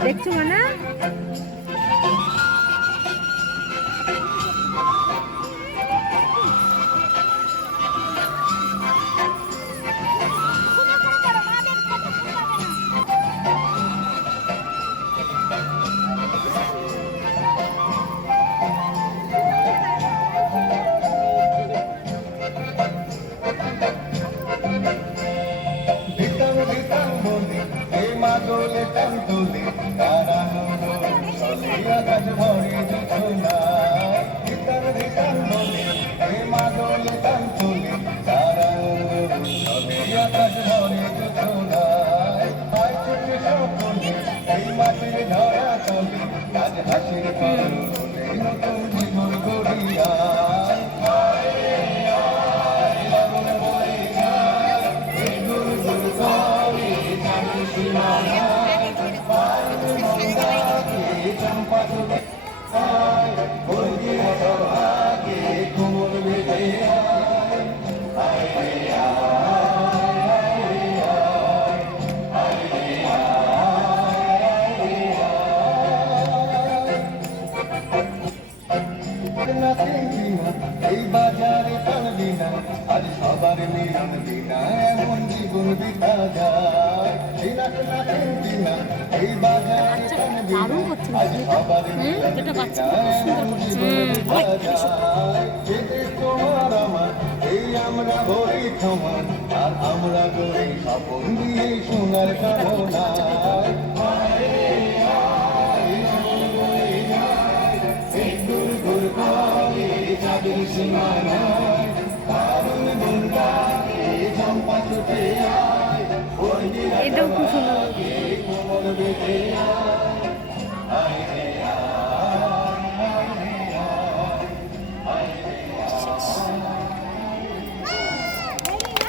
দেখছো মানে এই বাজারে টানবি না আজ সবার মিলন দিনা এমন জীবন বিতা যায় দিনা এই বাজারে টানবি না আজ সবার মিলন দিনা এমন জীবন বিতা যায় যেতে তোমার আমার এই আমরা বলি সমান আর আমরা গড়ি স্বপন দিয়ে সোনার কামনায়